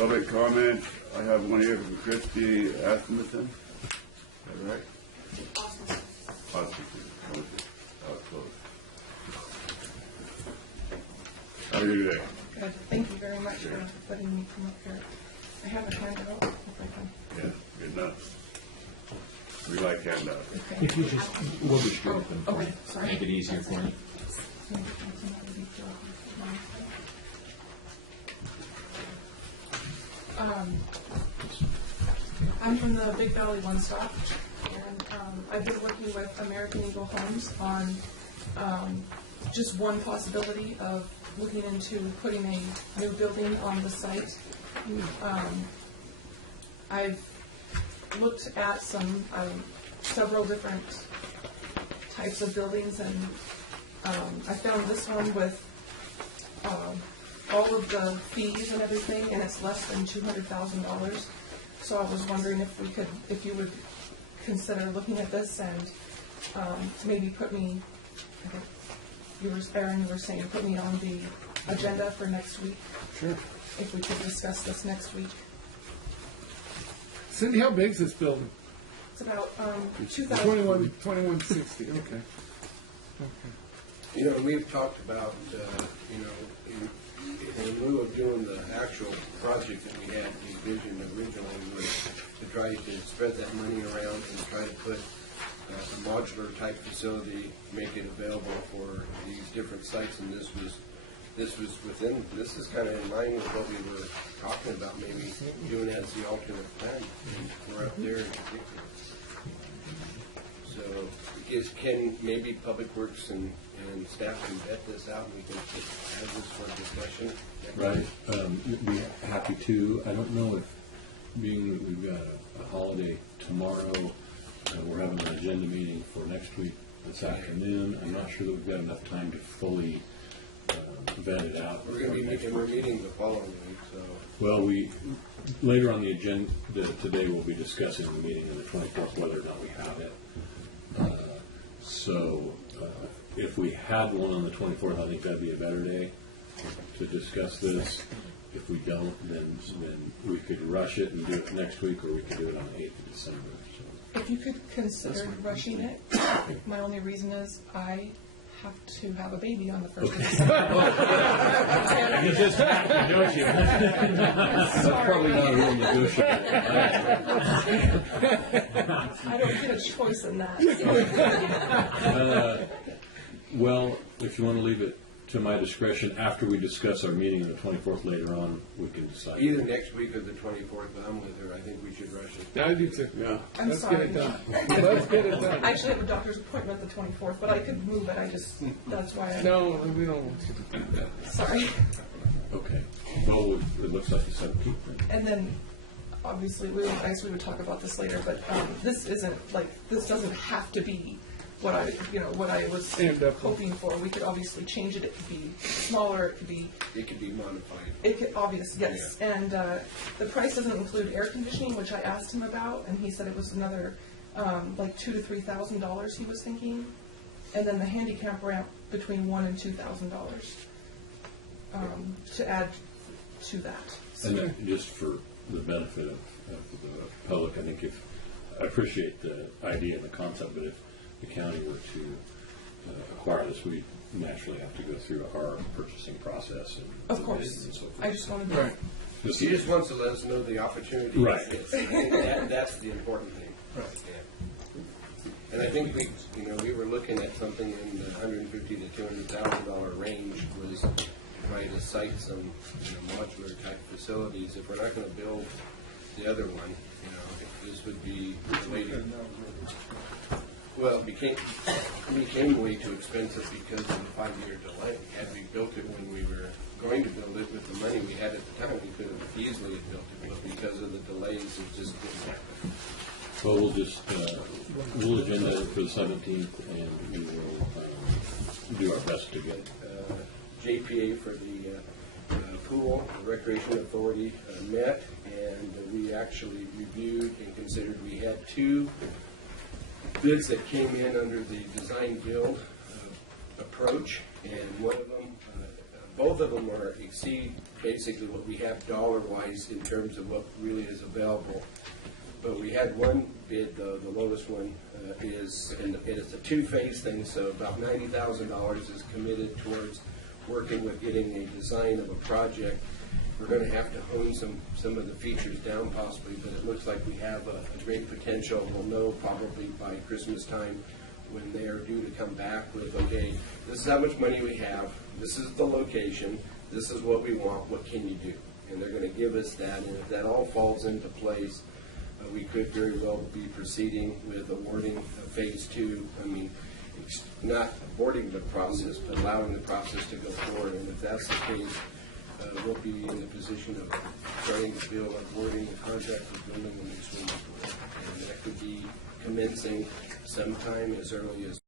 Public comment. I have one here from Christy Asmussen. Is that right? Asmussen. Close. How are you today? Good. Thank you very much for letting me come up here. I have a handout if I can. Yeah, good enough. We like handouts. Okay. If you just, we'll just give them. Okay, sorry. Make it easier for you. I'm from the Big Valley One Stop, and I've been working with American Eagle Homes on just one possibility of looking into putting a new building on the site. I've looked at several different types of buildings, and I found this one with all of the fees and everything, and it's less than $200,000. So I was wondering if you would consider looking at this and maybe put me, I think Aaron, you were saying, put me on the agenda for next week. Sure. If we could discuss this next week. Cindy, how big is this building? It's about 2,000. 2160. Okay. You know, we've talked about, you know, in lieu of doing the actual project that we had envisioned originally, was to try to spread that money around and try to put a modular type facility, make it available for these different sites. And this is kind of in line with what we were talking about, maybe doing as the alternate plan. We're up there in particular. So, can maybe Public Works and staff can vet this out, and we can have this for discussion? Right. We'd be happy to. I don't know if, being that we've got a holiday tomorrow, we're having an agenda meeting for next week this afternoon. I'm not sure that we've got enough time to fully vet it out. We're going to be meeting the following week, so. Well, later on the agenda today we'll be discussing the meeting on the 24th, whether or not we have it. If we had one on the 24th, I think that'd be a better day to discuss this. If we don't, then we could rush it and do it next week, or we could do it on the 8th of December. So. If you could consider rushing it, my only reason is I have to have a baby on the 1st of December. You just have to negotiate. That's probably not a real negotiable. I don't get a choice in that. Well, if you want to leave it to my discretion, after we discuss our meeting on the 24th later on, we can decide. Either next week or the 24th, but I'm with her. I think we should rush it. I do too. Yeah. I'm Let's get it done. Let's get it done. I actually have a doctor's appointment the 24th, but I could move it. That's why I... No, we don't want you to do that. Sorry. Okay. Well, it looks like the 17th then. And then, obviously, we would talk about this later, but this doesn't have to be what I was hoping for. We could obviously change it. It could be smaller. It could be modified. It could yes. Yeah. And the price doesn't include air conditioning, which I asked him about, and he said it was another like $2,000 to $3,000 he was thinking, and then the handicap ramp between $1,000 and $2,000 to add to that. And then just for the benefit of the public, I think I appreciate the idea and the concept, but if the county were to acquire this, we naturally have to go through our purchasing process. And of course. And so forth. I just wanted to... Right. She just wants to let us know the opportunity. Right. Exists. I think that's the important thing. Right. Yeah. And I think we were looking at something in the $150,000 to $200,000 range was to try to cite some modular type facilities. If we're not going to build the other one, this would be the way to. Well, it became way too expensive because of the 5-year delay. Had we built it when we were going to build it with the money we had at the time, we could have easily built it, but because of the delays, it just didn't happen. Well, we'll agenda it for the 17th, and we will do our best to get JPA for the pool, the Recreation Authority met, and we actually reviewed and considered. We had 2 bids that came in under the design build approach, and one of them, both of them exceed basically what we have dollar-wise in terms of what really is available. But we had one bid, the lowest one is, and it's a two-phase thing, so about $90,000 is committed towards working with getting a design of a project. We're going to have to hone some of the features down possibly, but it looks like we have a great potential. We'll know probably by Christmas time when they are due to come back with, okay, this is how much money we have, this is the location, this is what we want, what can you do? And they're going to give us that, and if that all falls into place, we could very well be proceeding with awarding phase two. I mean, it's not aborting the process, but allowing the process to go forward. And if that's the case, we'll be in the position of starting to build, awarding the contract for building the new swimming pool. And that could be commencing sometime as early as